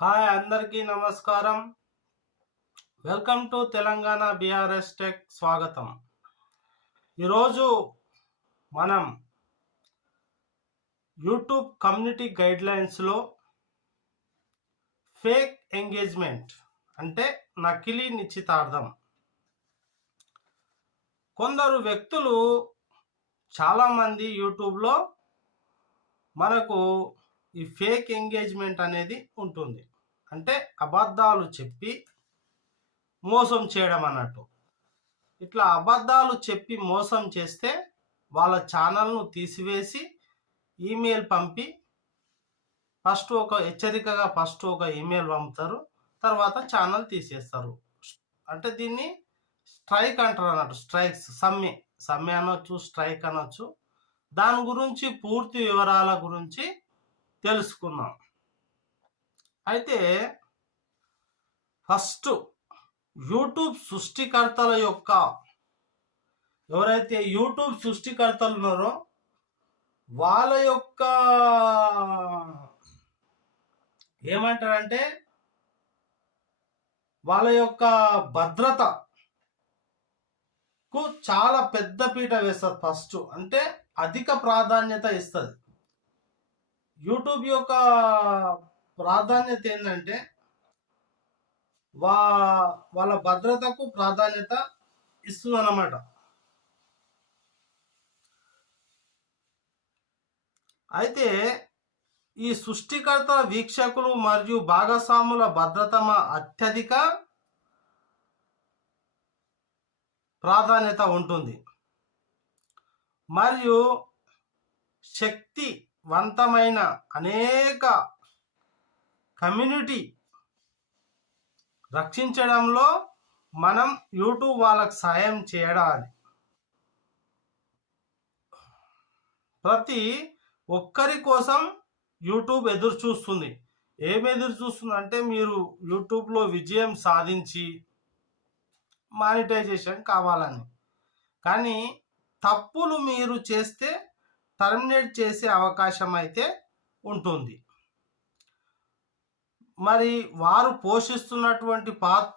Hi అందరికీ నమస్కారం. Welcome to Telangana BRS tech స్వాగతం. ఈరోజు మనం యూట్యూబ్ కమ్యూనిటీ గైడ్లైన్స్లో ఫేక్ ఎంగేజ్మెంట్ అంటే నకిలీ నిశ్చితార్థం. కొందరు వ్యక్తులు చాలామంది యూట్యూబ్లో మనకు ఈ ఫేక్ ఎంగేజ్మెంట్ అనేది ఉంటుంది. అంటే అబద్ధాలు చెప్పి మోసం చేయడం అన్నట్టు. ఇట్లా అబద్ధాలు చెప్పి మోసం చేస్తే వాళ్ళ ఛానల్ను తీసివేసి ఈమెయిల్ పంపి ఫస్ట్ ఒక ఈమెయిల్ పంపుతారు, తర్వాత ఛానల్ తీసేస్తారు. అంటే దీన్ని స్ట్రైక్ అంటారు అన్నట్టు. స్ట్రైక్స్ సమ్మె అనొచ్చు, స్ట్రైక్ అనొచ్చు. దాని గురించి పూర్తి వివరాల గురించి తెలుసుకుందాం. అయితే ఫస్ట్ యూట్యూబ్ సృష్టికర్తల యొక్క ఎవరైతే యూట్యూబ్ సృష్టికర్తలు ఉన్నారో వాళ్ళ యొక్క ఏమంటారంటే వాళ్ళ యొక్క భద్రతకు చాలా పెద్ద పీట వేస్తారు. ఫస్ట్ అంటే అధిక ప్రాధాన్యత ఇస్తుంది. యూట్యూబ్ యొక్క ప్రాధాన్యత ఏంటంటే వాళ్ళ భద్రతకు ప్రాధాన్యత ఇస్తుంది అన్నమాట. అయితే ఈ సృష్టికర్త వీక్షకులు మరియు భాగస్వాముల భద్రత అత్యధిక ప్రాధాన్యత ఉంటుంది. మరియు శక్తివంతమైన అనేక కమ్యూనిటీ రక్షించడంలో మనం యూట్యూబ్ వాళ్ళకి సాయం చేయడాలి. ప్రతి ఒక్కరి కోసం యూట్యూబ్ ఎదురు చూస్తుంది. ఏం ఎదురు చూస్తుంది అంటే మీరు యూట్యూబ్లో విజయం సాధించి మానిటైజేషన్ కావాలని. కానీ తప్పులు మీరు చేస్తే టర్మినేట్ చేసే అవకాశం అయితే ఉంటుంది. మరి వారు పోషిస్తున్నటువంటి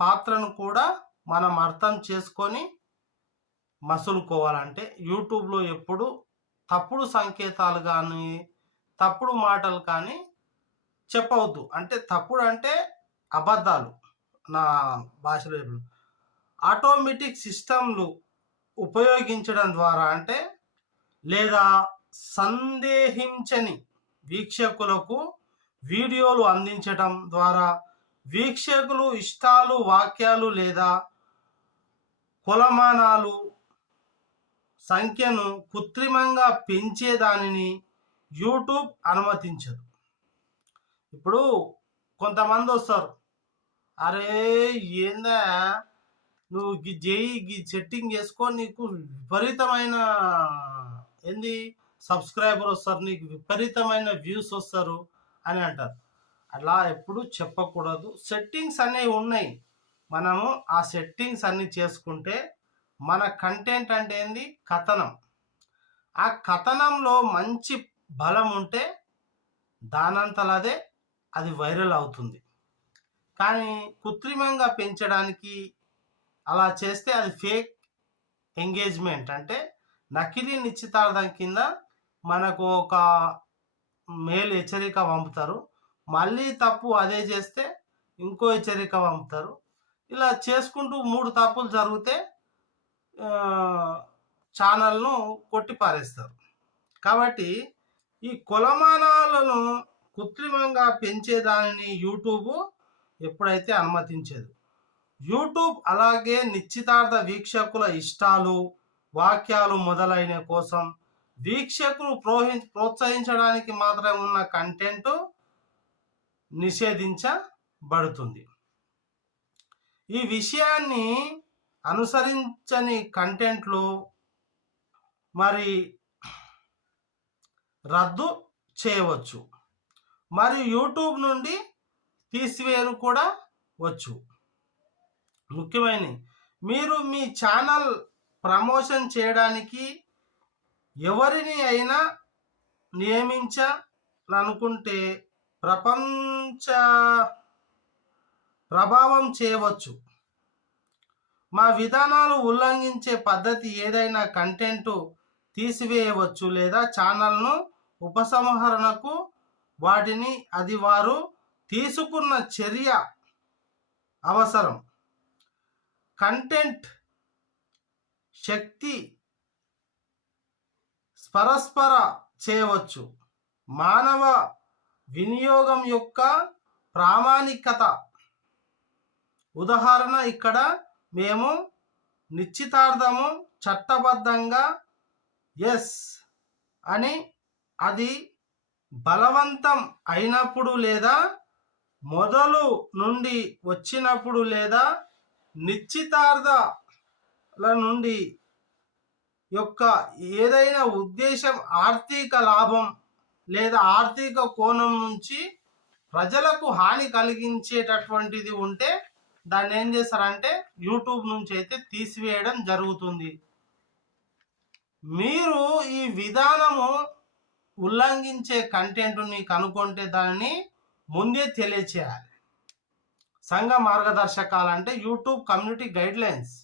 పాత్రను కూడా మనం అర్థం చేసుకొని మసులుకోవాలంటే యూట్యూబ్లో ఎప్పుడు తప్పుడు సంకేతాలు కానీ తప్పుడు మాటలు కానీ చెప్పవద్దు. అంటే తప్పుడు అంటే అబద్ధాలు. నా భాషలో ఆటోమేటిక్ సిస్టంలు ఉపయోగించడం ద్వారా అంటే లేదా సందేహించని వీక్షకులకు వీడియోలు అందించడం ద్వారా వీక్షకులు ఇష్టాలు, వాక్యాలు లేదా కొలమానాలు సంఖ్యను కృత్రిమంగా పెంచేదానిని యూట్యూబ్ అనుమతించదు. ఇప్పుడు కొంతమంది వస్తారు, అరే ఏందా నువ్వు సెట్టింగ్ చేసుకో, నీకు విపరీతమైన సబ్స్క్రైబర్ వస్తారు, నీకు విపరీతమైన వ్యూస్ వస్తారు అని అంటారు. అలా ఎప్పుడు చెప్పకూడదు. సెట్టింగ్స్ అనేవి ఉన్నాయి. మనము ఆ సెట్టింగ్స్ అన్ని చేసుకుంటే మన కంటెంట్ అంటే కథనం. ఆ కథనంలో మంచి బలం ఉంటే దానంతలదే అది వైరల్ అవుతుంది. కానీ కృత్రిమంగా పెంచడానికి అలా చేస్తే అది ఫేక్ ఎంగేజ్మెంట్ అంటే నకిలీ నిశ్చితార్థం కింద మనకు ఒక మెయిల్ హెచ్చరిక పంపుతారు. మళ్ళీ తప్పు అదే చేస్తే ఇంకో హెచ్చరిక పంపుతారు. ఇలా చేసుకుంటూ 3 తప్పులు జరిగితే ఛానల్ను కొట్టిపారేస్తారు. కాబట్టి ఈ కొలమానాలను కృత్రిమంగా పెంచేదానిని యూట్యూబ్ ఎప్పుడైతే అనుమతించదు. యూట్యూబ్ అలాగే నిశ్చితార్థ వీక్షకుల ఇష్టాలు, వాక్యాలు మొదలైన కోసం వీక్షకులు ప్రోత్సహించడానికి మాత్రమే ఉన్న కంటెంట్ నిషేధించబడుతుంది. ఈ విషయాన్ని అనుసరించని కంటెంట్లు మరి రద్దు చేయవచ్చు మరియు యూట్యూబ్ నుండి తీసివేయను కూడా వచ్చు. ముఖ్యమైన మీరు మీ ఛానల్ ప్రమోషన్ చేయడానికి ఎవరిని అయినా నియమించాలనుకుంటే ప్రపంచ ప్రభావం చేయవచ్చు. మా విధానాలు ఉల్లంఘించే పద్ధతి ఏదైనా కంటెంట్ తీసివేయవచ్చు లేదా ఛానల్ను ఉపసంహరణకు వాటిని అది వారు తీసుకున్న చర్య అవసరం. కంటెంట్ శక్తి పరస్పర చేయవచ్చు. మానవ వినియోగం యొక్క ప్రామాణికత ఉదాహరణ ఇక్కడ మేము నిశ్చితార్థము చట్టబద్ధంగా ఎస్ అని అది బలవంతం అయినప్పుడు లేదా మొదలు నుండి వచ్చినప్పుడు లేదా నిశ్చితార్థాల నుండి యొక్క ఏదైనా ఉద్దేశం ఆర్థిక లాభం లేదా ఆర్థిక కోణం నుంచి ప్రజలకు హాని కలిగించేటటువంటిది ఉంటే దాన్ని ఏం చేస్తారంటే యూట్యూబ్ నుంచి అయితే తీసివేయడం జరుగుతుంది. మీరు ఈ విధానము ఉల్లంఘించే కంటెంట్ని కనుక్కుంటే దానిని ముందే తెలియచేయాలి. సంఘ మార్గదర్శకాలు అంటే యూట్యూబ్ కమ్యూనిటీ గైడ్లైన్స్.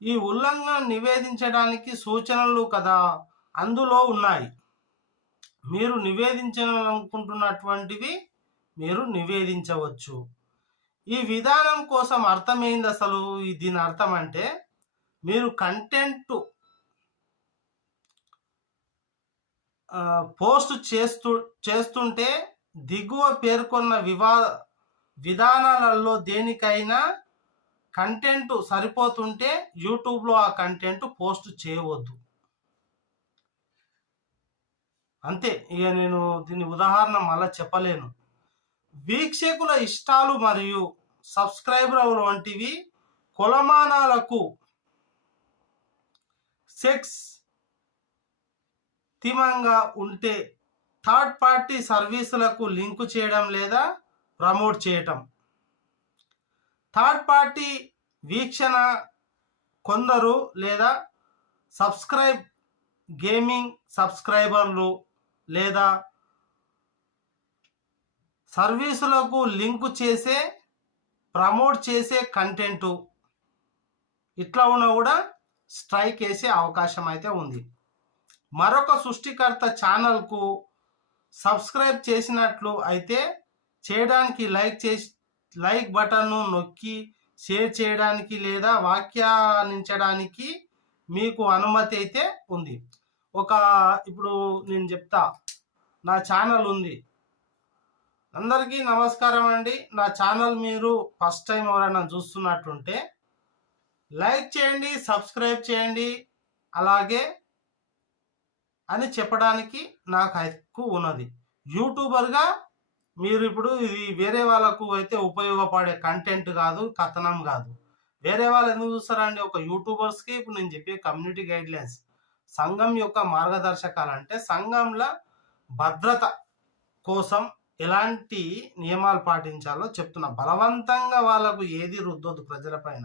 ఈ ఉల్లంఘన నివేదించడానికి సూచనలు కదా అందులో ఉన్నాయి. మీరు నివేదించాలనుకుంటున్నటువంటివి మీరు నివేదించవచ్చు. ఈ విధానం కోసం అర్థమైంది అసలు దీని అర్థం అంటే మీరు కంటెంట్ పోస్ట్ చేస్తుంటే దిగువ పేర్కొన్న విధానాలలో దేనికైనా కంటెంట్ సరిపోతుంటే యూట్యూబ్లో ఆ కంటెంట్ పోస్ట్ చేయవద్దు. అంతే. ఇక నేను దీని ఉదాహరణ మళ్ళీ చెప్పలేను. వీక్షకుల ఇష్టాలు మరియు సబ్స్క్రైబర్ల వంటివి కొలమానాలకు సెక్స్ తిమంగా ఉంటే థర్డ్ పార్టీ సర్వీసులకు లింకు చేయడం లేదా ప్రమోట్ చేయటం. థర్డ్ పార్టీ వీక్షణ కొందరు లేదా సబ్స్క్రైబ్ గేమింగ్ సబ్స్క్రైబర్లు లేదా సర్వీసులకు లింకు చేసే ప్రమోట్ చేసే కంటెంట్ ఇట్లా ఉన్నా కూడా స్ట్రైక్ వేసే అవకాశం అయితే ఉంది. మరొక సృష్టికర్త ఛానల్కు సబ్స్క్రైబ్ చేసినట్లు అయితే చేయడానికి లైక్ బటన్ను నొక్కి షేర్ చేయడానికి లేదా వ్యాఖ్యానించడానికి మీకు అనుమతి అయితే ఉంది. ఇప్పుడు నేను చెప్తా, నా ఛానల్ ఉంది. అందరికీ నమస్కారం అండి. నా ఛానల్ మీరు ఫస్ట్ టైం ఎవరైనా చూస్తున్నట్టుంటే లైక్ చేయండి, సబ్స్క్రైబ్ చేయండి అలాగే అని చెప్పడానికి నాకు హక్కు ఉన్నది. యూట్యూబర్గా మీరు ఇప్పుడు ఇది వేరే వాళ్ళకు అయితే ఉపయోగపడే కంటెంట్ కాదు, కథనం కాదు. వేరే వాళ్ళు ఎందుకు చూస్తారండి? ఒక యూట్యూబర్స్కి ఇప్పుడు నేను చెప్పే కమ్యూనిటీ గైడ్లైన్స్, సంఘం యొక్క మార్గదర్శకాలు అంటే సంఘంలో భద్రత కోసం ఎలాంటి నియమాలు పాటించాలో చెప్తున్నా. బలవంతంగా వాళ్ళకు ఏది రుద్దొద్దు ప్రజలపైన.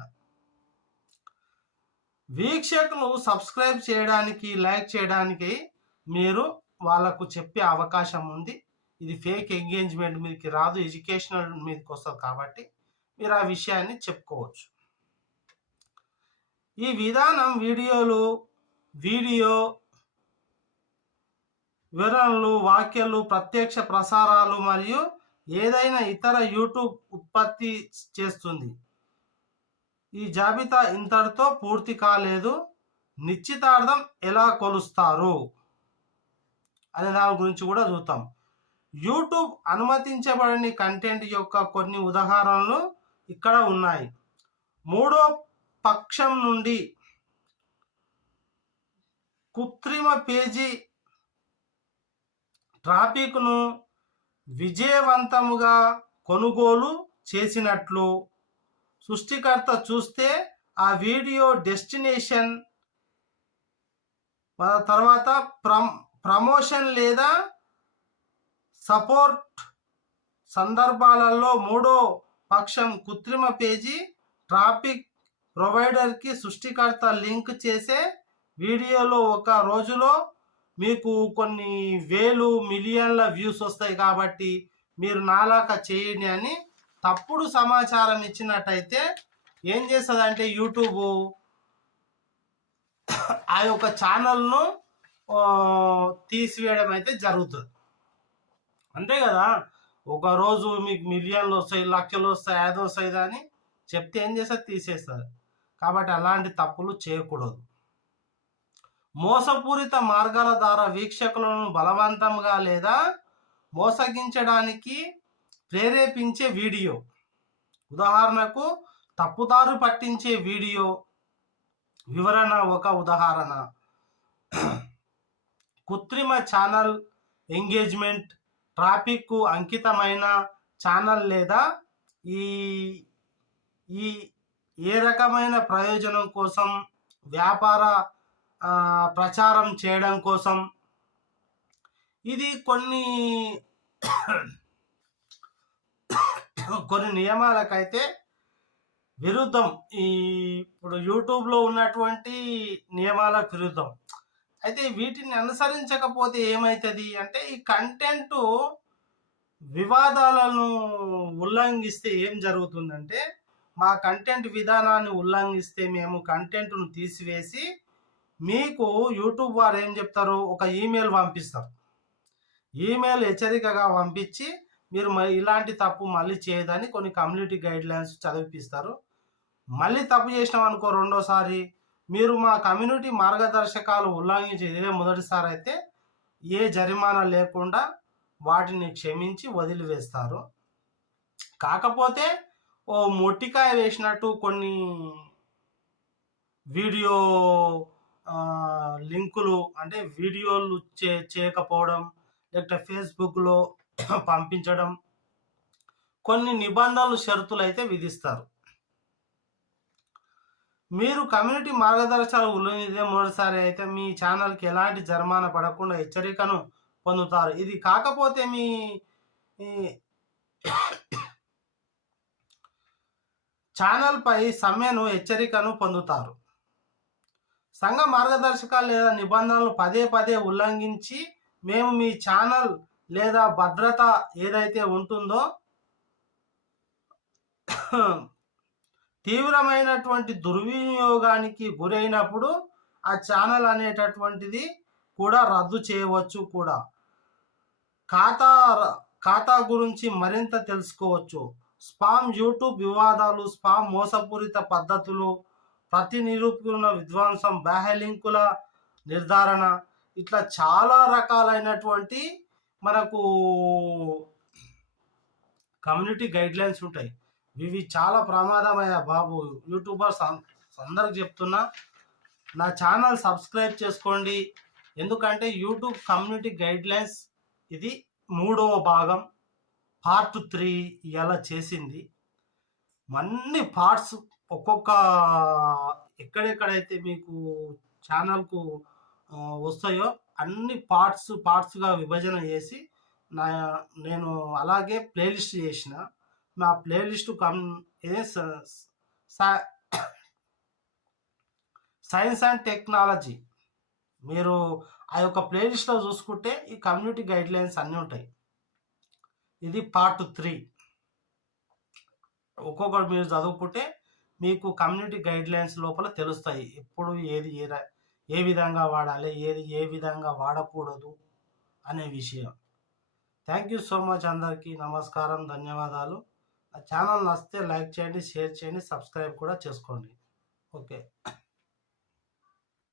వీక్షకులు సబ్స్క్రైబ్ చేయడానికి లైక్ చేయడానికి మీరు వాళ్ళకు చెప్పే అవకాశం ఉంది. ఇది ఫేక్ ఎంగేజ్మెంట్ మీదకి రాదు, ఎడ్యుకేషనల్ మీదకి వస్తుంది కాబట్టి మీరు ఆ విషయాన్ని చెప్పుకోవచ్చు. ఈ విధానం వీడియో వివరణలు, వాక్యాలు, ప్రత్యక్ష ప్రసారాలు మరియు ఏదైనా ఇతర యూట్యూబ్ ఉత్పత్తి చేస్తుంది. ఈ జాబితా ఇంతటితో పూర్తి కాలేదు. నిశ్చితార్థం ఎలా కొలుస్తారు అనే దాని గురించి కూడా చూద్దాం. యూట్యూబ్ అనుమతించబడని కంటెంట్ యొక్క కొన్ని ఉదాహరణలు ఇక్కడ ఉన్నాయి. మూడో పక్షం నుండి కృత్రిమ పేజీ ట్రాఫిక్ను విజయవంతముగా కొనుగోలు చేసినట్లు సృష్టికర్త చూస్తే ఆ వీడియో డెస్టినేషన్ తర్వాత ప్రమోషన్ లేదా సపోర్ట్ సందర్భాలలో మూడో పక్షం కృత్రిమ పేజీ ట్రాఫిక్ ప్రొవైడర్కి సృష్టికర్త లింక్ చేసే వీడియోలో ఒక రోజులో మీకు కొన్ని వేలు మిలియన్ల వ్యూస్ వస్తాయి కాబట్టి మీరు నాలాగా చేయండి అని తప్పుడు సమాచారం ఇచ్చినట్టయితే ఏం చేస్తుందంటే యూట్యూబ్ ఆ యొక్క ఛానల్ను తీసివేయడం అయితే జరుగుతుంది. అంతే కదా, ఒకరోజు మీకు మిలియన్లు వస్తాయి, లక్షలు వస్తాయి, 5 వస్తాయి అని చెప్తే ఏం చేస్తారు, తీసేస్తారు. కాబట్టి అలాంటి తప్పులు చేయకూడదు. మోసపూరిత మార్గాల ద్వారా వీక్షకులను బలవంతంగా లేదా మోసగించడానికి ప్రేరేపించే వీడియో, ఉదాహరణకు తప్పుదారు పట్టించే వీడియో వివరణ ఒక ఉదాహరణ. కృత్రిమ ఛానల్ ఎంగేజ్మెంట్, ట్రాఫిక్కు అంకితమైన ఛానల్ లేదా ఈ ఈ ఏ రకమైన ప్రయోజనం కోసం వ్యాపార ప్రచారం చేయడం కోసం ఇది కొన్ని నియమాలకైతే విరుద్ధం. ఇప్పుడు యూట్యూబ్లో ఉన్నటువంటి నియమాలకు విరుద్ధం. అయితే వీటిని అనుసరించకపోతే ఏమవుతుంది అంటే ఈ కంటెంట్ వివాదాలను ఉల్లంఘిస్తే ఏం జరుగుతుందంటే, మా కంటెంట్ విధానాన్ని ఉల్లంఘిస్తే మేము కంటెంట్ను తీసివేసి మీకు యూట్యూబ్ వారు ఏం చెప్తారు, ఒక ఈమెయిల్ పంపిస్తారు. ఈమెయిల్ హెచ్చరికగా పంపించి మీరు ఇలాంటి తప్పు మళ్ళీ చేయదని కొన్ని కమ్యూనిటీ గైడ్లైన్స్ చదివిపిస్తారు. మళ్ళీ తప్పు చేసినాం అనుకో రెండోసారి, మీరు మా కమ్యూనిటీ మార్గదర్శకాలు ఉల్లంఘించి ఇదే మొదటిసారి అయితే ఏ జరిమానా లేకుండా వాటిని క్షమించి వదిలివేస్తారు. కాకపోతే ఓ మొట్టికాయ వేసినట్టు కొన్ని వీడియో లింకులు అంటే వీడియోలు చేయకపోవడం, లేకపోతే ఫేస్బుక్లో పంపించడం, కొన్ని నిబంధనలు షరతులు అయితే విధిస్తారు. మీరు కమ్యూనిటీ మార్గదర్శకాలు ఉల్లంఘించే మొదటిసారి అయితే మీ ఛానల్కి ఎలాంటి జరిమానా పడకుండా హెచ్చరికను పొందుతారు. ఇది కాకపోతే మీ ఛానల్పై సమ్మెను హెచ్చరికను పొందుతారు. సంఘ మార్గదర్శకాలు లేదా నిబంధనలు పదే పదే ఉల్లంఘించి మేము మీ ఛానల్ లేదా భద్రత ఏదైతే ఉంటుందో తీవ్రమైనటువంటి దుర్వినియోగానికి గురైనప్పుడు ఆ ఛానల్ అనేటటువంటిది కూడా రద్దు చేయవచ్చు. కూడా ఖాతా గురించి మరింత తెలుసుకోవచ్చు. స్పామ్, యూట్యూబ్ వివాదాలు, స్పామ్, మోసపూరిత పద్ధతులు, ప్రతి నిరూపణ విధ్వంసం, బాహ్య లింకుల నిర్ధారణ, ఇట్లా చాలా రకాలైనటువంటి మనకు కమ్యూనిటీ గైడ్లైన్స్ ఉంటాయి. ఇవి చాలా ప్రమాదమయ్యా బాబు. యూట్యూబర్స్ అందరికి చెప్తున్నా, నా ఛానల్ సబ్స్క్రైబ్ చేసుకోండి. ఎందుకంటే యూట్యూబ్ కమ్యూనిటీ గైడ్లైన్స్ ఇది 3వ భాగం, పార్ట్ 3 ఇలా చేసింది. అన్ని పార్ట్స్ ఒక్కొక్క ఎక్కడెక్కడైతే మీకు ఛానల్కు వస్తాయో అన్ని పార్ట్స్గా విభజన చేసి నేను అలాగే ప్లేలిస్ట్ చేసిన. నా ప్లేలిస్ట్ ఇదే సైన్స్ అండ్ టెక్నాలజీ. మీరు ఆ యొక్క ప్లేలిస్ట్లో చూసుకుంటే ఈ కమ్యూనిటీ గైడ్లైన్స్ అన్నీ ఉంటాయి. ఇది పార్ట్ 3. ఒక్కొక్కటి మీరు చదువుకుంటే మీకు కమ్యూనిటీ గైడ్లైన్స్ లోపల తెలుస్తాయి. ఎప్పుడు ఏది ఏ విధంగా వాడాలి, ఏది ఏ విధంగా వాడకూడదు అనే విషయం. Thank you so much. అందరికీ నమస్కారం, ధన్యవాదాలు. ఛానల్ నచ్చితే లైక్ చేయండి, షేర్ చేయండి, సబ్స్క్రైబ్ కూడా చేసుకోండి. ఓకే.